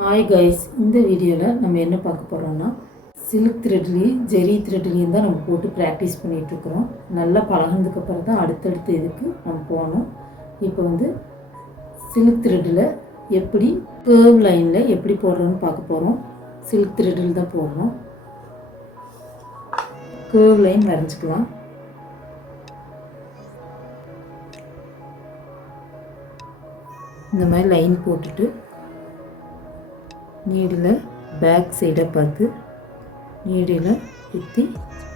Hi guys, இந்த வீடியோவில் நம்ம என்ன பார்க்க போகிறோம்னா சில்க் த்ரெட்லேயும் ஜெரி த்ரெட்லேயும் தான் நம்ம போட்டு ப்ராக்டிஸ் பண்ணிகிட்ருக்குறோம். நல்லா பழகினதுக்கப்புறம் தான் அடுத்தடுத்த இதுக்கு நம்ம போகணும். இப்போ வந்து சில்க் த்ரெட்டில் எப்படி கேர்வ் லைனில் எப்படி போடுறோன்னு பார்க்க போகிறோம். சில்க் த்ரெட்டில் தான் போடுறோம். கேர்வ் லைன் வரைஞ்சிக்கலாம். இந்த மாதிரி லைன் போட்டுட்டு நீடில் பேக் சைடை பார்த்து நீடில் குத்தி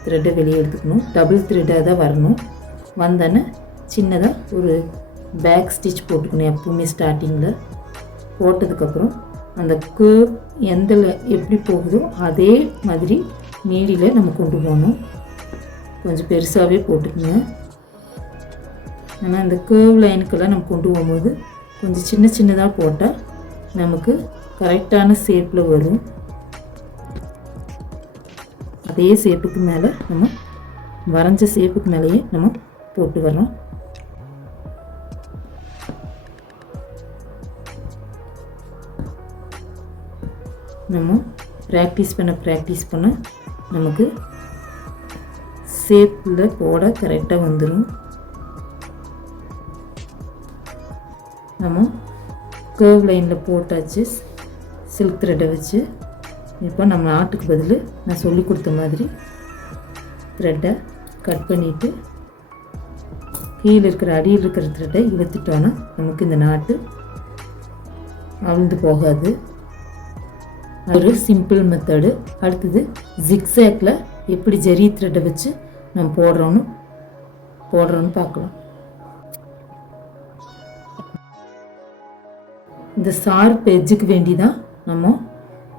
த்ரெட்டை வெளியே எடுத்துக்கணும். டபுள் த்ரெட்டாக தான் வரணும். வந்தோன்னே சின்னதாக ஒரு பேக் ஸ்டிச் போட்டுக்கணும். எப்பவுமே ஸ்டார்டிங்கில் போட்டதுக்கப்புறம் அந்த கேர்வ் எந்தில் எப்படி போகுதோ அதே மாதிரி நீடில் நம்ம கொண்டு போகணும். கொஞ்சம் பெருசாகவே போட்டுக்கோங்க. ஆனால் இந்த கேர்வ் லைனுக்கெல்லாம் நம்ம கொண்டு போகும்போது கொஞ்சம் சின்ன சின்னதாக போட்டால் நமக்கு கரெக்டான ஷேப்பில் வரும். அதே ஷேப்புக்கு மேலே நம்ம வரைஞ்ச ஷேப்புக்கு மேலேயே நம்ம போட்டு வரோம். நம்ம ப்ராக்டிஸ் பண்ண நமக்கு ஷேப்பில் போட கரெக்டாக வந்துடும். நம்ம கேர்வ் லைனில் போட்டாச்சு சில்க் த்ரெட்டை வச்சு. இப்போ நம்ம நாட்டுக்கு பதில் நான் சொல்லி கொடுத்த மாதிரி த்ரெட்டை கட் பண்ணிவிட்டு கீழே இருக்கிற அடியில் இருக்கிற த்ரெட்டை இழுத்துட்டோன்னா நமக்கு இந்த நாட்டு அவிழ்ந்து போகாது. ஒரு சிம்பிள் மெத்தடு. அடுத்தது ஜிக்ஸாக்ல எப்படி ஜெரி த்ரெட்டை வச்சு நம்ம போடுறோன்னு பார்க்கலாம். இந்த ஷார்ப் எட்ஜுக்கு வேண்டி தான் நம்ம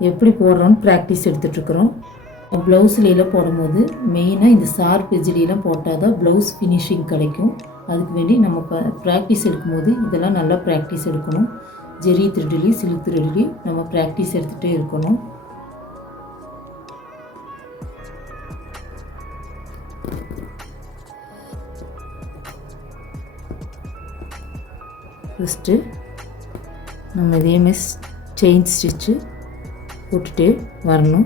எப்படி போடுறோன்னு ப்ராக்டிஸ் எடுத்துகிட்ருக்குறோம். ப்ளவுஸ்லாம் போடும்போது மெயினாக இந்த ஷார்ப் எட்ஜ்லாம் போட்டால் தான் ப்ளவுஸ் ஃபினிஷிங் கிடைக்கும். அதுக்கு வேண்டி நம்ம ப்ராக்டிஸ் எடுக்கும்போது இதெல்லாம் நல்லா ப்ராக்டிஸ் எடுக்கணும். ஜெரி த்ரெட்லேயும் சில்க் த்ரெட்லேயும் நம்ம ப்ராக்டிஸ் எடுத்துகிட்டே இருக்கணும். ஃபஸ்ட்டு நம்ம இதேமாதிரி செயின் ஸ்டிச்சு போட்டுகிட்டே வரணும்.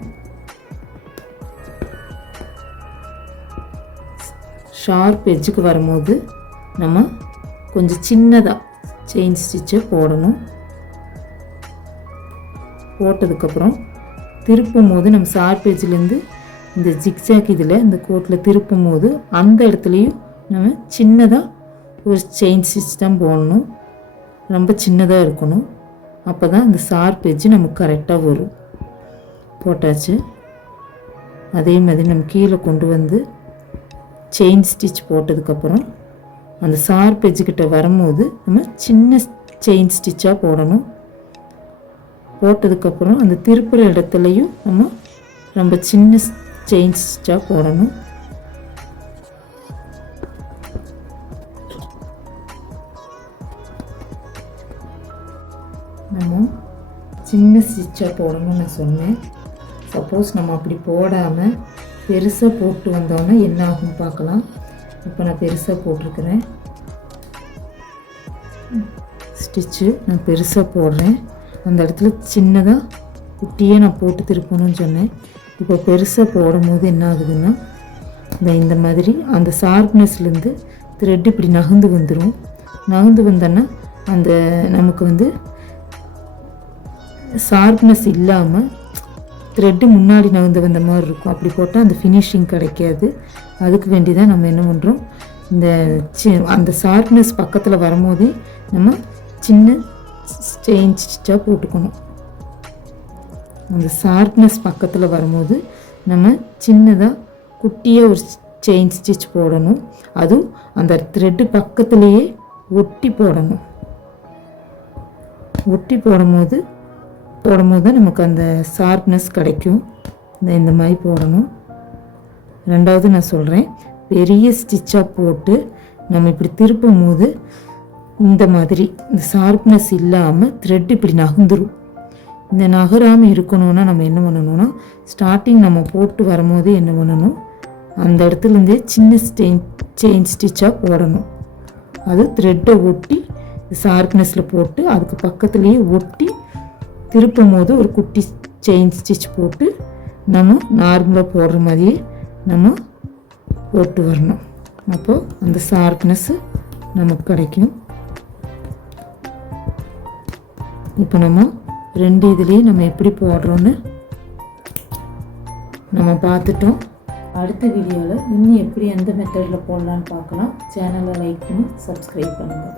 ஷார்ப் எட்ஜுக்கு வரும்போது நம்ம கொஞ்சம் சின்னதாக செயின் ஸ்டிச்சை போடணும். போட்டதுக்கப்புறம் திருப்பும் போது நம்ம ஷார்ப் எட்ஜ்லேருந்து இந்த ஜிக்ஸாக் இதில் இந்த கோட்டில் திருப்பும் போது அந்த இடத்துலையும் நம்ம சின்னதாக ஒரு செயின் ஸ்டிச் தான் போடணும். ரொம்ப சின்னதாக இருக்கணும். அப்போ தான் இந்த ஷார்ப் எட்ஜு நமக்கு கரெக்டாக வரும். போட்டாச்சு. அதே மாதிரி நம்ம கீழே கொண்டு வந்து செயின் ஸ்டிச் போட்டதுக்கப்புறம் அந்த ஷார்ப் எட்ஜுக்கிட்ட வரும்போது நம்ம சின்ன செயின் ஸ்டிச்சாக போடணும். போட்டதுக்கப்புறம் அந்த திருப்புற இடத்துலையும் நம்ம ரொம்ப சின்ன செயின் ஸ்டிச்சாக போடணும். நம்ம சின்ன ஸ்டிச்சாக போடணும்னு நான் சொன்னேன். சப்போஸ் நம்ம அப்படி போடாமல் பெருசாக போட்டு வந்தோன்னா என்ன ஆகும்னு பார்க்கலாம். இப்போ நான் பெருசாக போட்டிருக்கிறேன். ஸ்டிச்சு நான் பெருசாக போடுறேன். அந்த இடத்துல சின்னதாக குட்டியே நான் போட்டு திருப்பணும்னு சொன்னேன். இப்போ பெருசாக போடும்போது என்ன ஆகுதுன்னா இந்த மாதிரி அந்த ஷார்ப்னஸ்லேருந்து த்ரெட் இப்படி நகர்ந்து வந்துடும். நகர்ந்து வந்தோன்னா அந்த நமக்கு வந்து ஷார்ப்னஸ் இல்லாமல் த்ரெட்டு முன்னாடி நகர்ந்து வந்த மாதிரி இருக்கும். அப்படி போட்டால் அந்த ஃபினிஷிங் கிடைக்காது. அதுக்கு வேண்டி தான் நம்ம என்ன பண்ணுறோம், இந்த அந்த ஷார்ப்னஸ் பக்கத்தில் வரும்போதே நம்ம சின்ன செயின் ஸ்டிச்சாக போட்டுக்கணும். அந்த ஷார்ப்னஸ் பக்கத்தில் வரும்போது நம்ம சின்னதாக குட்டியாக ஒரு செயின் ஸ்டிச் போடணும். அதுவும் அந்த த்ரெட்டு பக்கத்துலேயே ஒட்டி போடணும். ஒட்டி போடும்போது தான் நமக்கு அந்த ஷார்ப்னஸ் கிடைக்கும். இந்த மாதிரி போடணும். ரெண்டாவது நான் சொல்கிறேன், பெரிய ஸ்டிச்சாக போட்டு நம்ம இப்படி திருப்பும் போது இந்த மாதிரி இந்த ஷார்ப்னஸ் இல்லாமல் த்ரெட் இப்படி நகர்ந்துடும். இந்த நகராமல் இருக்கணும்னா நம்ம என்ன பண்ணணும்னா ஸ்டார்டிங் நம்ம போட்டு வரும்போது என்ன பண்ணணும், அந்த இடத்துலேருந்தே சின்ன செயின் ஸ்டிச்சாக போடணும். அது த்ரெட்டை ஒட்டி ஷார்ப்னஸில் போட்டு அதுக்கு பக்கத்துலேயே ஒட்டி திருப்பும் போது ஒரு குட்டி செயின் ஸ்டிச் போட்டு நம்ம நார்மலாக போடுற மாதிரியே நம்ம போட்டு வரணும். அப்போது அந்த ஷார்ப்னஸ்ஸு நமக்கு கிடைக்கும். இப்போ நம்ம 2 இதுலேயும் நம்ம எப்படி போடுறோன்னு நம்ம பார்த்துட்டோம். அடுத்த வீடியோவில் இன்னும் எப்படி எந்த மெத்தடில் போடலான்னு பார்க்கலாம். சேனலை லைக் பண்ணி சப்ஸ்கிரைப் பண்ணுங்கள்.